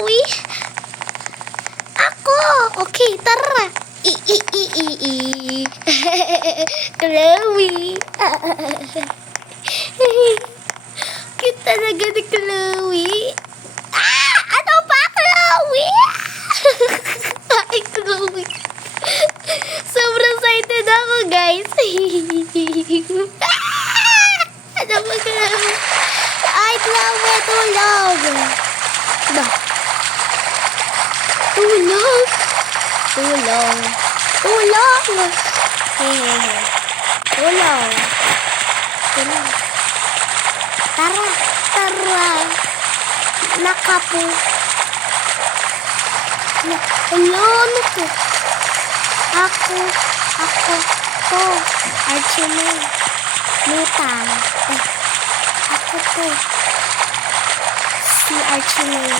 Chloe? Ako! Okay, tara! Chloe! Cute talaga ni Chloe. Ano ba, Chloe? Ay, Chloe. Sobrang excited ako, guys. Ano ba, Chloe? Ay, Chloe, tulog. Ba? Tulog? Tulong. Tulong. Tulong. Tulong. Tara. Tara. Nakapo. Hello, ano to? Ako to. Archie Lutang. Ako to. Si Archie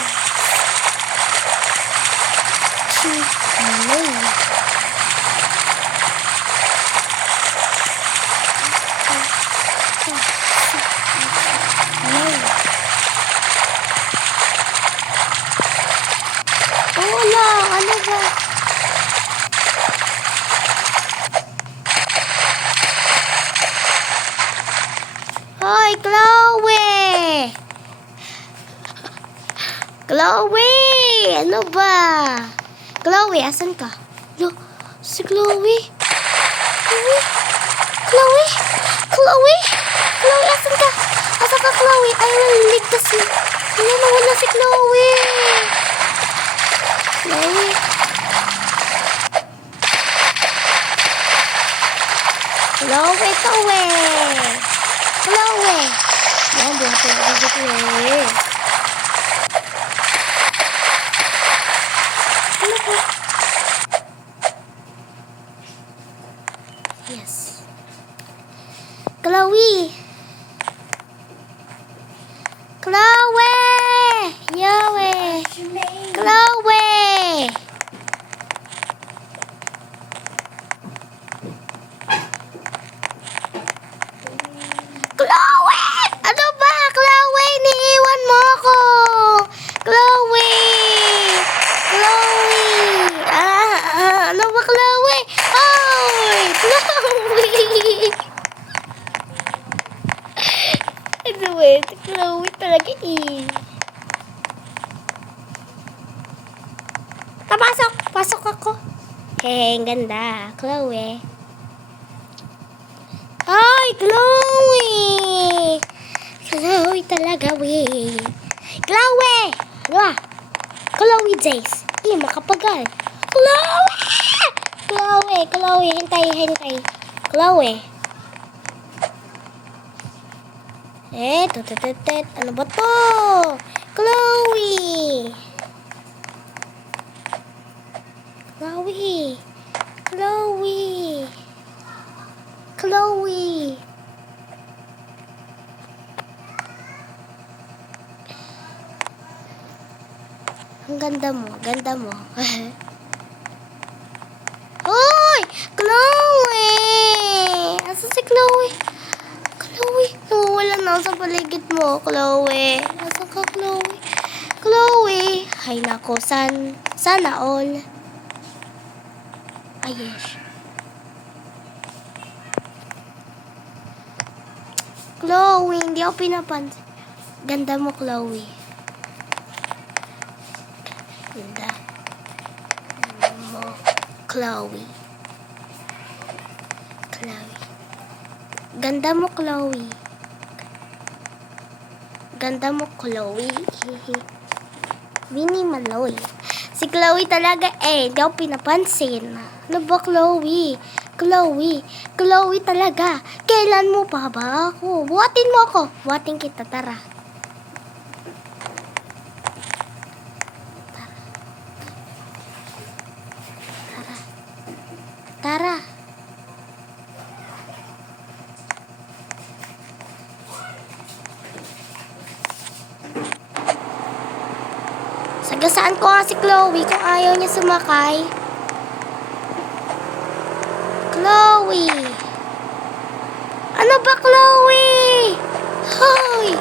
Wala, ano ba? Hoy, Chloe! Chloe! Ano ba? Chloe, asan ka? Si Chloe? Chloe? Chloe, asan ka? Asan ka, Chloe? Ay, ligtas mo. Wala si Chloe. Chloe. Chloe. Yan, buhat ako si Chloe. Ano po? Yes. Chloe. Yowie. Chloe. Ano ba, Chloe? Niiwan mo ako. Chloe. Ano ba, Chloe? Oy, Chloe. Ano ba, si Chloe talaga eh. Pasok ako. Ang ganda, Chloe. Ay, Chloe! Chloe talaga, we. Chloe! Chloe Jace. Makapagal. Chloe, hintay. Chloe. Ano ba to? Chloe. Ang ganda mo. Hoy! Chloe! Asa si Chloe? Nawawala na sa paligid mo, Chloe. Asa ka, Chloe? Ay, nako, sana all. Ay, yes. Chloe, hindi ako pinapansin. Ganda mo, Chloe. Ganda mo, Chloe. Ganda mo, Chloe. Winnie Maloy. Si Chloe talaga hindi ako pinapansin. Ano ba, Chloe talaga. Kailan mo pa ba ako? Buhatin mo ako. Buhatin kita, tara. Tara. Sagasaan ko nga si Chloe kung ayaw niya sumakay. Chloe! Ano ba, Chloe? Hoy!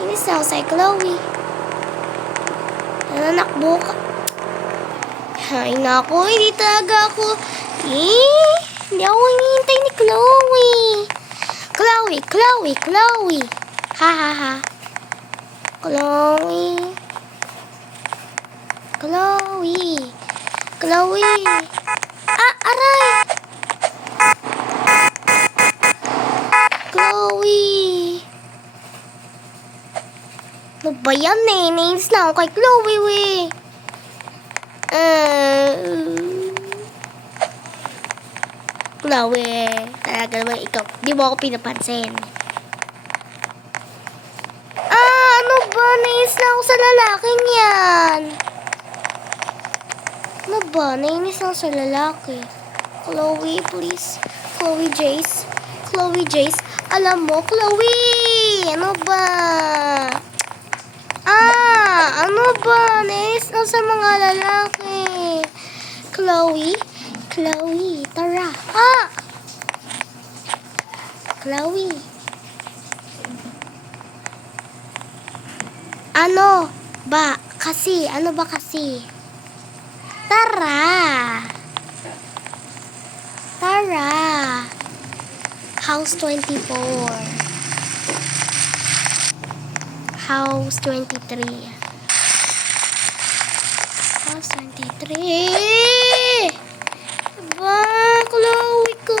Inis ako sa'yo, Chloe. Nanakbo ka. Ay, naku, hindi talaga ako. Eh, hindi ako hinihintay ni Chloe. Chloe, Chloe, Chloe. Ha, ha, ha. Chloe. Chloe. Chloe. Ah, aray. Chloe. Ano ba yan eh? Nainis na ako kay Chloe, weh. Chloe, talaga naman ikaw. Di mo ako pinapansin. Ano ba? Nainis na ako sa lalaking yan. Ano ba? Nainis na ako sa lalaki. Chloe, please. Chloe Jace. Chloe Jace. Alam mo, Chloe! Ano ba? Ano ba? Nainis na sa mga lalaki. Chloe? Chloe, tara. Chloe. Ano ba kasi? Ano ba kasi? Tara. Tara. House 24. House 23. House 23. Ba, Chloe ko.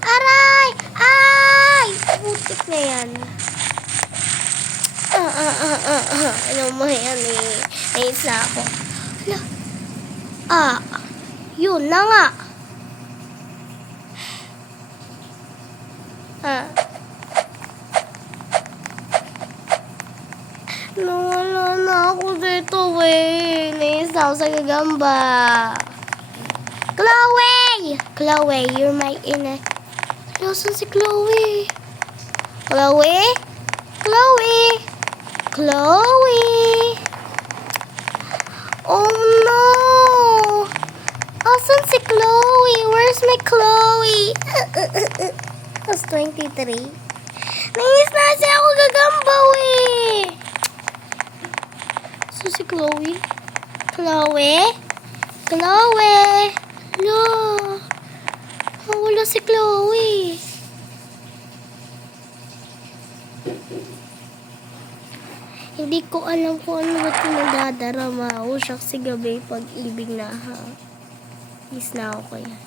Aray! Ay! Butik na yan. Ano mo yan eh. Nais na ako. Hala. Yun na nga. Nawala na ako dito, eh. Nais na ako sa gagamba. Chloe! Chloe, you're my ina. Nasaan si Chloe? Chloe? Chloe? Chloe? Oh no! Asan si Chloe? Where's my Chloe? House 23. Nais na siya ako gagambaw eh. So si Chloe? Chloe? Chloe? No. Wala si Chloe. Hindi ko alam kung ano ba't pinagdadarama. Shucks si gabi pag-ibig na ha. Is na ako yan.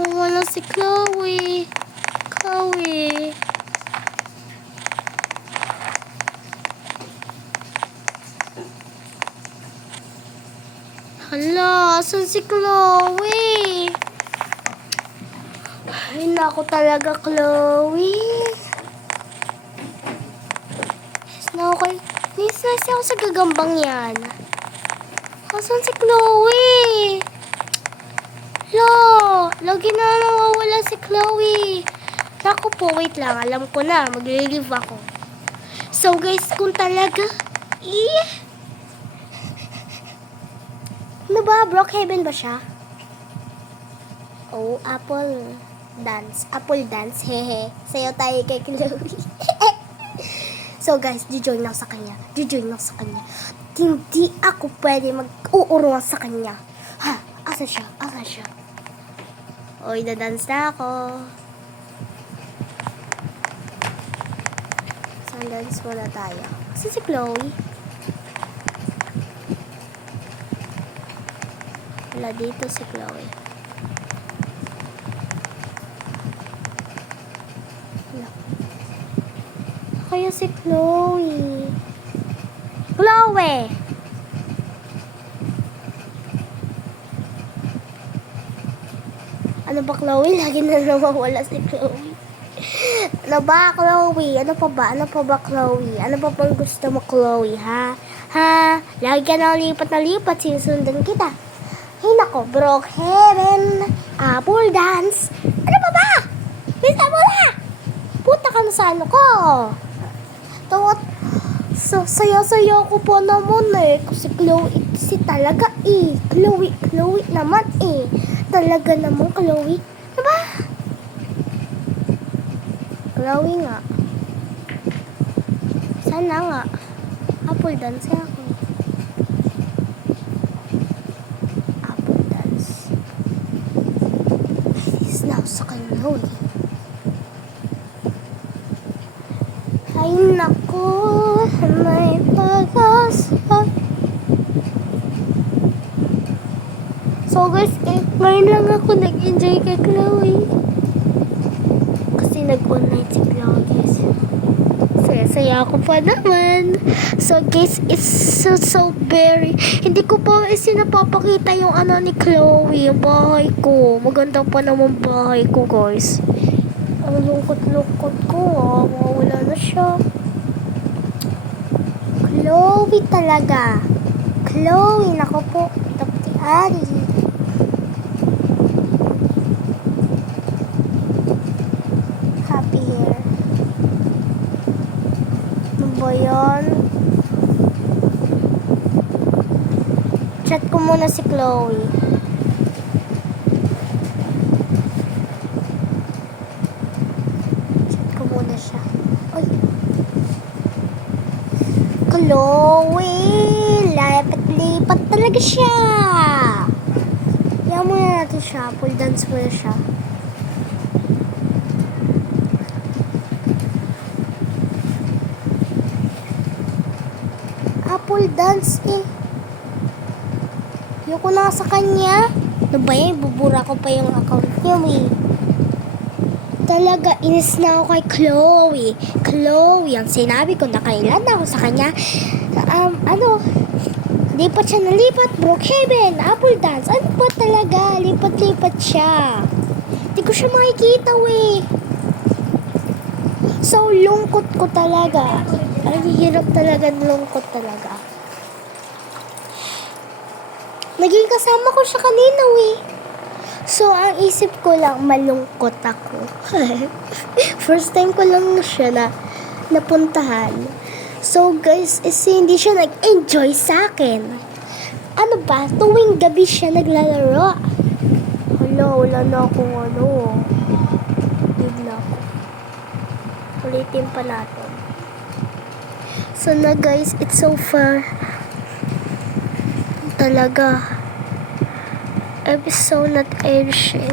Wala si Chloe. Chloe. Hala, asan si Chloe? Ay, naku talaga, Chloe. Nisnasi ako sa gagambang yan. Asan si Chloe? Lagi na nawawala si Chloe. Naku po, wait lang. Alam ko na, mag-relieve ako. So guys, kung talaga, ano ba? Brookhaven ba siya? Oh, Apple Dance. Apple Dance, hehe. Sayo tayo kay Chloe. So guys, join ako sa kanya. Join ako sa kanya. Hindi ako pwede mag-uuruan sa kanya. Ha? Asa siya? Asa siya? Oy, dadance na ako. So, dance muna tayo. Asa si Chloe? Wala dito si Chloe. Wala. Kaya si Chloe. Chloe! Ano ba, Chloe? Lagi na nawawala si Chloe. Ano ba, Chloe? Ano pa ba? Ano pa ba, Chloe? Ano pa bang gusto mo, Chloe, ha? Ha? Lagi ka na lipat, sinusundan kita. Hey, nako, Brookhaven, Apple Dance. Ano pa ba? Bisa mo na! Puta ka na sa ano ko. Tawat, saya-saya ko po naman eh. Kasi Chloe, kasi talaga eh. Chloe naman eh. Talaga naman, Chloe. Diba? Chloe nga. Sana nga. Apple dance ako. Apple dance. It's now sa Chloe. Ay naku, may pag-asa. So guys, ngayon lang ako nag-enjoy kay Chloe. Kasi nag-online si Chloe guys. Saya-saya ako pa naman. So guys, it's so very... Hindi ko pa napapakita yung ano ni Chloe, yung bahay ko. Maganda pa naman bahay ko guys. Ang lungkot-lungkot ko mawala na siya. Chloe talaga. Chloe, nako po. Tapti Ari. Happy hair. Ano ba yan? Chat ko muna si Chloe. Chat ko muna siya. Ay. Chloe! Lipat talaga siya! Kaya muna natin siya. Full dance muna siya. Apple dance eh. Ayoko na sa kanya. Ano ba yan? Bubura ko pa yung account niya eh. Talaga, inis na ako kay Chloe. Chloe, ang sinabi ko na kailan ako sa kanya. Lipat siya na lipat. Brookhaven, Apple dance. Ano ba talaga? Lipat-lipat siya. Hindi ko siya makikita eh. So, lungkot ko talaga. Ang hirap talaga, lungkot talaga. Naging kasama ko siya kanina eh. So, ang isip ko lang, malungkot ako. First time ko lang siya napuntahan. So, guys, hindi siya nag-enjoy sa akin. Ano ba? Tuwing gabi siya naglalaro. Hala, wala na akong bigla ko. Ulitin pa natin. So na guys, it's so far. Talaga. Episode not air siya.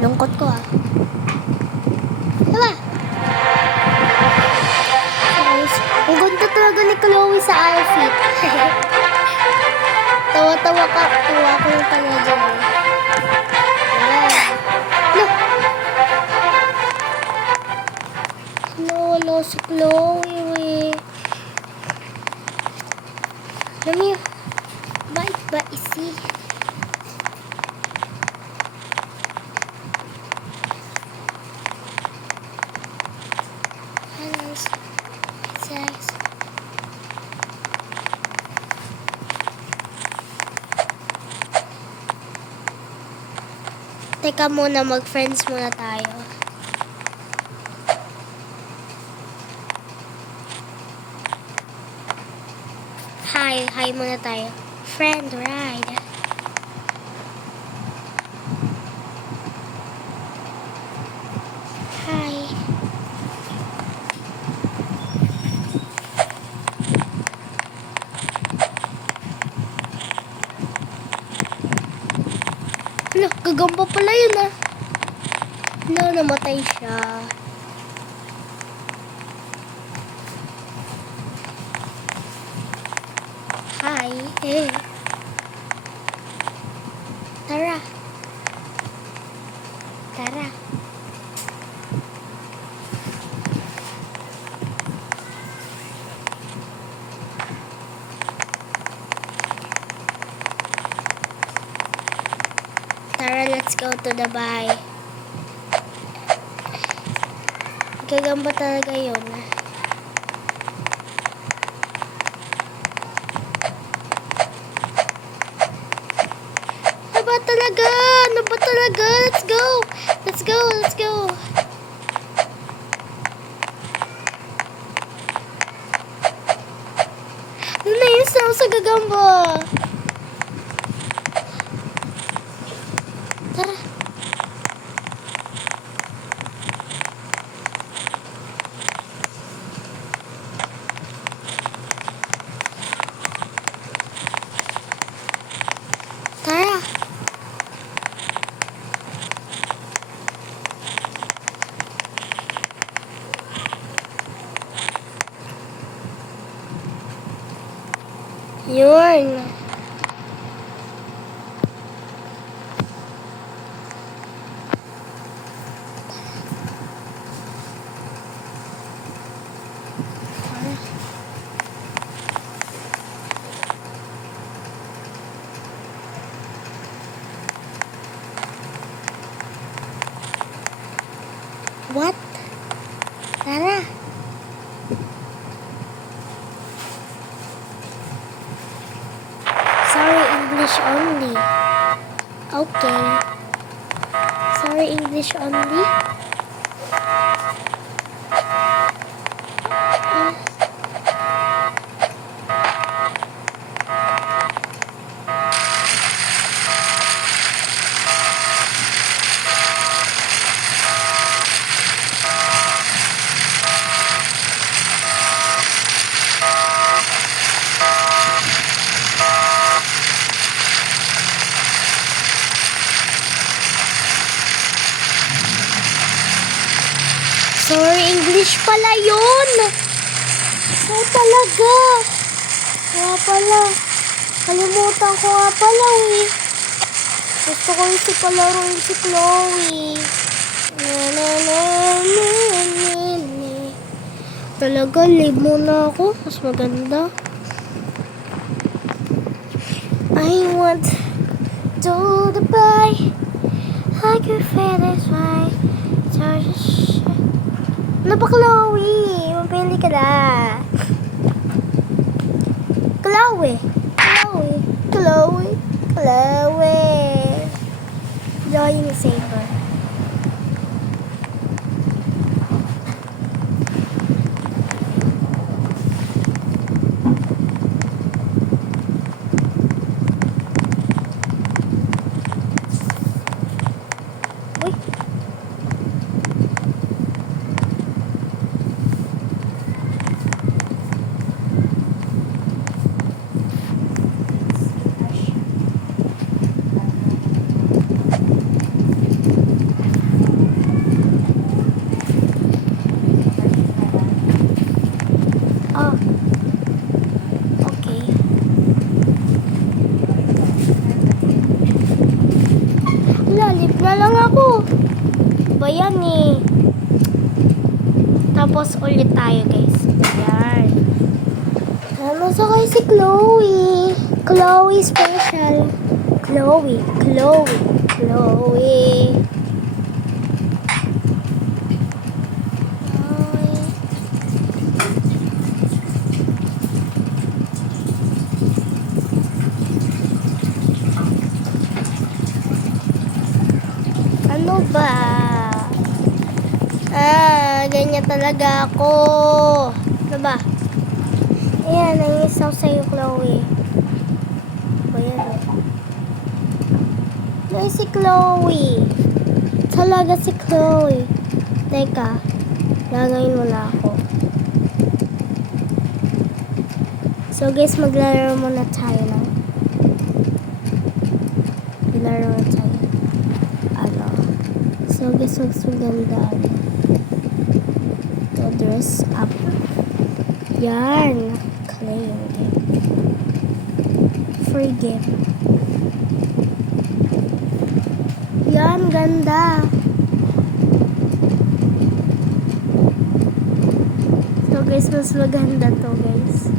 Lungkot ko ah. Diba? Ang ganda talaga ni Chloe sa outfit. Tawa-tawa ka. Tawa ko yung talaga mo. No, si Chloe. Alam niyo, bait ba isi? Teka muna, mag-friends muna tayo. Hi muna tayo. Friend ride. Hi. Hala, gagamba pala yun ah. Hala, namatay siya. Hi. Eh. Tara. Tara. Tara, let's go to the bahay. Gagamba talaga yun. Ano ba talaga? Let's go! Let's go! Let's go! Nainis na ako sa gagamba. Yarn. What? Tara. Sorry, English only. Okay. Sorry, English only. Sorry, English pala yun. So talaga. Kaya pala. Kalimutan ko nga pala eh. Gusto ko yung palaruin si Chloe. Na na na na na na. Talaga, leave muna ako. Mas maganda. I want to the boy. I can feel this way. Ano ba, Chloe? Mapili ka na. Chloe. Chloe. Chloe. Chloe. Drawing saber. Uy. Oh. Okay. Lalip na lang ako. Ba yan eh. Tapos ulit tayo, guys. Yan. Ano sa kayo si Chloe? Chloe special. Chloe. Chloe. Chloe. Ano ba? Ganyan talaga ako. Ano ba? Ayan, nangisaw sa'yo, Chloe. Ayan. Ay, si Chloe. Talaga si Chloe. Teka, lagayin mo na ako. So guys, maglalaro muna tayo ng maglaro na tayo. Ano? So guys, maganda. To dress up. Yan. Claim game. Free game. Yan, ganda. So guys, mas maganda to guys.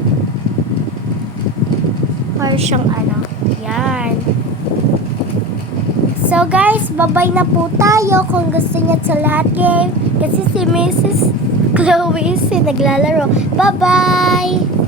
Para siyang ano. Yan. So guys, bye-bye na po tayo kung gusto niya sa lahat game. Kasi si Mrs. Chloe is naglalaro. Bye-bye!